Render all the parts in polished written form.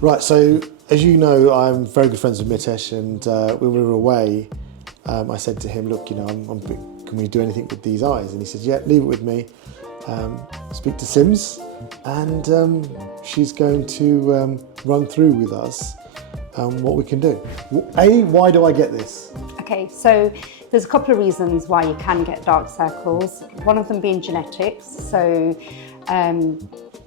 Right, so as you know, I'm very good friends with Mitesh, and when we were away, I said to him, look, you know, can we do anything with these eyes? And he said, yeah, leave it with me. Speak to Sims, and she's going to run through with us what we can do. Why do I get this? Okay, so there's a couple of reasons why you can get dark circles. One of them being genetics. So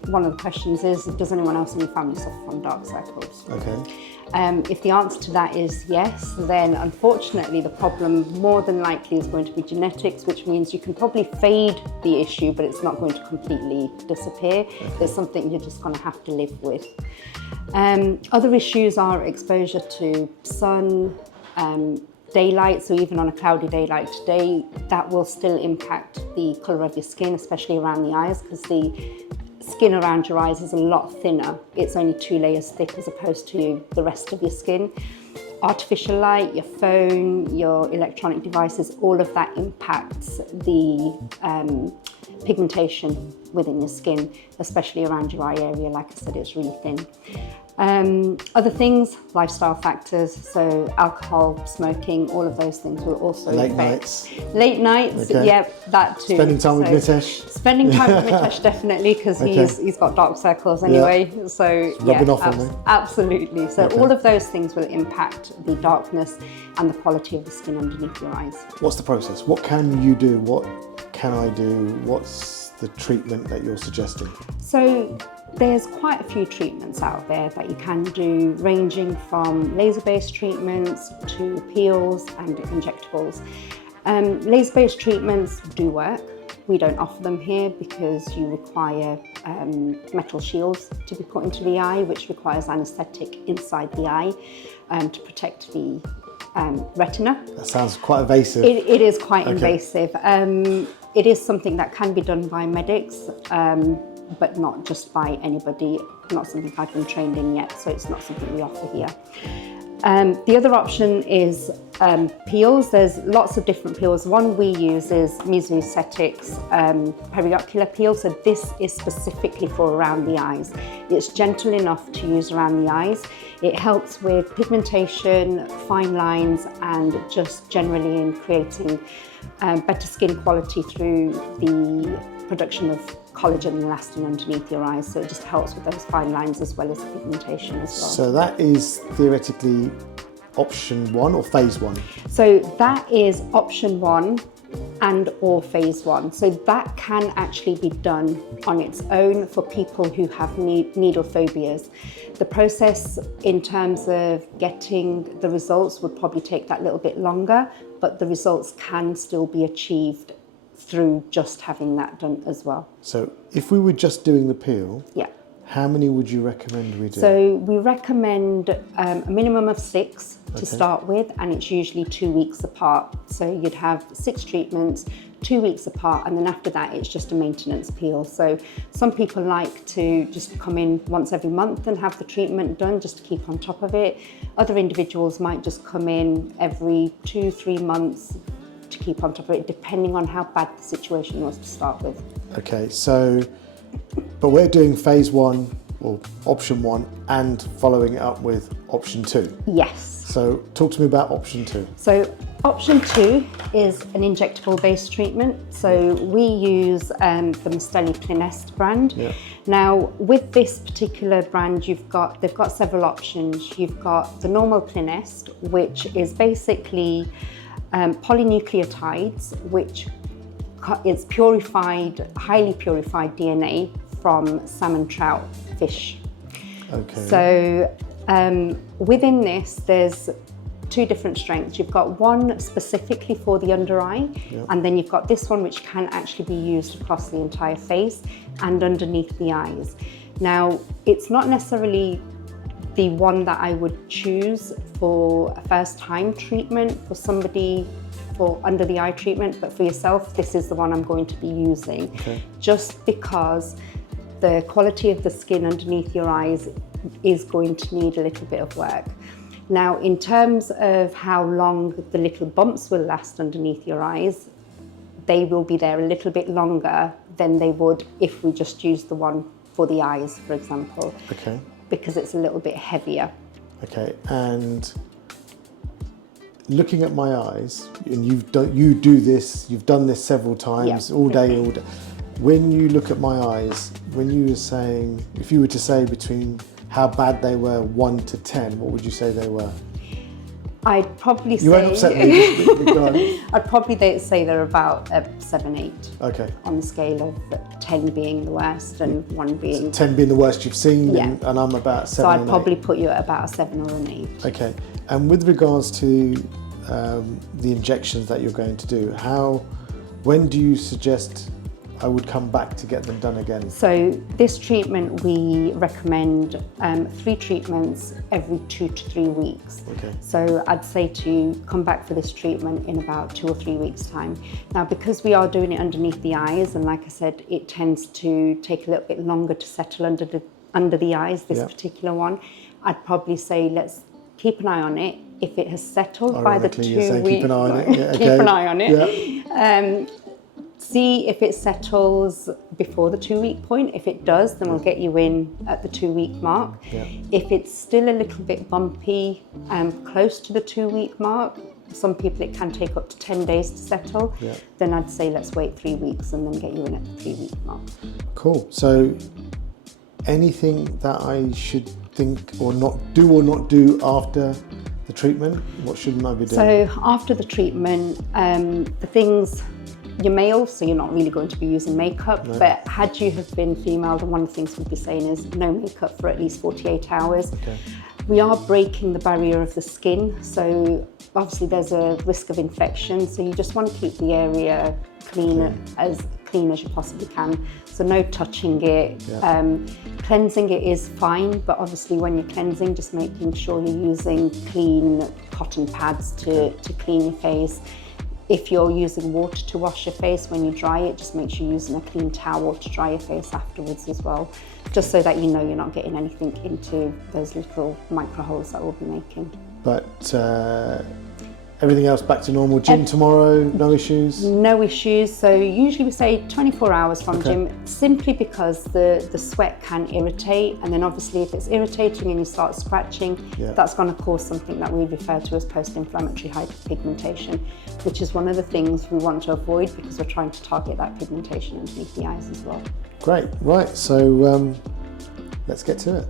one of the questions is, does anyone else in your family suffer from dark circles? Okay. If the answer to that is yes, then unfortunately the problem more than likely is going to be genetics, which means you can probably fade the issue, but it's not going to completely disappear. Okay. It's something you're just going to have to live with. Other issues are exposure to sun, daylight, so even on a cloudy day like today, that will still impact the colour of your skin, especially around the eyes, because the skin around your eyes is a lot thinner. It's only 2 layers thick as opposed to the rest of your skin. Artificial light, your phone, your electronic devices, all of that impacts the pigmentation within your skin, especially around your eye area. Like I said, it's really thin. Other things, lifestyle factors, so alcohol, smoking, all of those things will also affect. Late nights, okay. Yeah, that too. Spending time with Mitesh? Spending time with Mitesh, definitely, because he's got dark circles anyway. Yeah. So it's rubbing off on me. Absolutely. So all of those things will impact the darkness and the quality of the skin underneath your eyes. What's the process? What can you do? What can I do? What's the treatment that you're suggesting? So there's quite a few treatments out there that you can do, ranging from laser-based treatments to peels and injectables. Laser-based treatments do work. We don't offer them here because you require metal shields to be put into the eye, which requires anaesthetic inside the eye to protect the retina. That sounds quite invasive. It is quite invasive. It is something that can be done by medics, but not just by anybody, not something I've been trained in yet, so it's not something we offer here. The other option is peels. There's lots of different peels. One we use is Aesthetics Periocular peel, so this is specifically for around the eyes. It's gentle enough to use around the eyes. It helps with pigmentation, fine lines, and just generally in creating better skin quality through the production of collagen and elastin underneath your eyes, so it just helps with those fine lines as well as the pigmentation as well. So that is theoretically option 1 or phase 1? So that is option 1 and or phase 1. So that can actually be done on its own for people who have needle phobias. The process in terms of getting the results would probably take that little bit longer, but the results can still be achieved through just having that done as well. So if we were just doing the peel, yeah, how many would you recommend we do? So we recommend a minimum of 6 to start with, and it's usually 2 weeks apart. So you'd have 6 treatments, 2 weeks apart, and then after that it's just a maintenance peel. So some people like to just come in once every month and have the treatment done just to keep on top of it. Other individuals might just come in every 2-3 months to keep on top of it, depending on how bad the situation was to start with. Okay, so, but we're doing phase 1 or option 1 and following it up with option 2. Yes. So talk to me about option 2. So option 2 is an injectable based treatment. So we use the Leicester Clinic brand. Yeah. Now with this particular brand, they've got several options. You've got the normal Clinic, which is basically polynucleotides, which is purified, highly purified DNA from salmon, trout, fish. Okay. So within this, there's 2 different strengths. You've got one specifically for the under eye, and then you've got this one which can actually be used across the entire face and underneath the eyes. Now, it's not necessarily the one that I would choose for a first time treatment for somebody for under the eye treatment, but for yourself, this is the one I'm going to be using, just because the quality of the skin underneath your eyes is going to need a little bit of work. Now, in terms of how long the little bumps will last underneath your eyes, they will be there a little bit longer than they would if we just used the one for the eyes, for example. Okay. because it's a little bit heavier. Okay, and looking at my eyes, and you do this, you've done this several times, all day. When you look at my eyes, when you were saying, if you were to say between how bad they were 1 to 10, what would you say they were? I'd probably say... You won't upset me. Go on. I'd probably say they're about a 7, 8. Okay. On the scale of 10 being the worst and 1 being... 10 being the worst you've seen, Yeah. and I'm about 7 So I'd and probably 8. put you at about a 7 or an 8. Okay. And with regards to the injections that you're going to do, when do you suggest I would come back to get them done again? So this treatment, we recommend 3 treatments every 2 to 3 weeks. Okay. So I'd say to come back for this treatment in about 2 or 3 weeks' time. Now, because we are doing it underneath the eyes, and like I said, it tends to take a little bit longer to settle under the eyes, this particular one, I'd probably say let's keep an eye on it. If it has settled by the 2 weeks, keep an eye on it. Yeah, okay. Keep an eye on it. Yeah. See if it settles before the 2-week point. If it does, then we'll get you in at the 2-week mark. Yeah. If it's still a little bit bumpy, close to the 2-week mark, some people it can take up to 10 days to settle, then I'd say let's wait 3 weeks and then get you in at the 3-week mark. Cool. So anything that I should think or not do after the treatment? What shouldn't I be doing? So after the treatment, the things... You're male, so you're not really going to be using makeup, but had you have been female, then one of the things we'd be saying is no makeup for at least 48 hours. Okay. We are breaking the barrier of the skin, so obviously there's a risk of infection, so you just want to keep the area as clean as you possibly can. So no touching it. Cleansing it is fine, but obviously when you're cleansing, just making sure you're using clean cotton pads to clean your face. If you're using water to wash your face when you dry it, just make sure you're using a clean towel to dry your face afterwards as well, just so that you know you're not getting anything into those little micro holes that we'll be making. But everything else back to normal. Gym tomorrow, no issues? No issues. So usually we say 24 hours from gym, simply because the sweat can irritate, and then obviously if it's irritating and you start scratching, that's going to cause something that we refer to as post-inflammatory hyperpigmentation, which is one of the things we want to avoid because we're trying to target that pigmentation underneath the eyes as well. Great. Right. So let's get to it.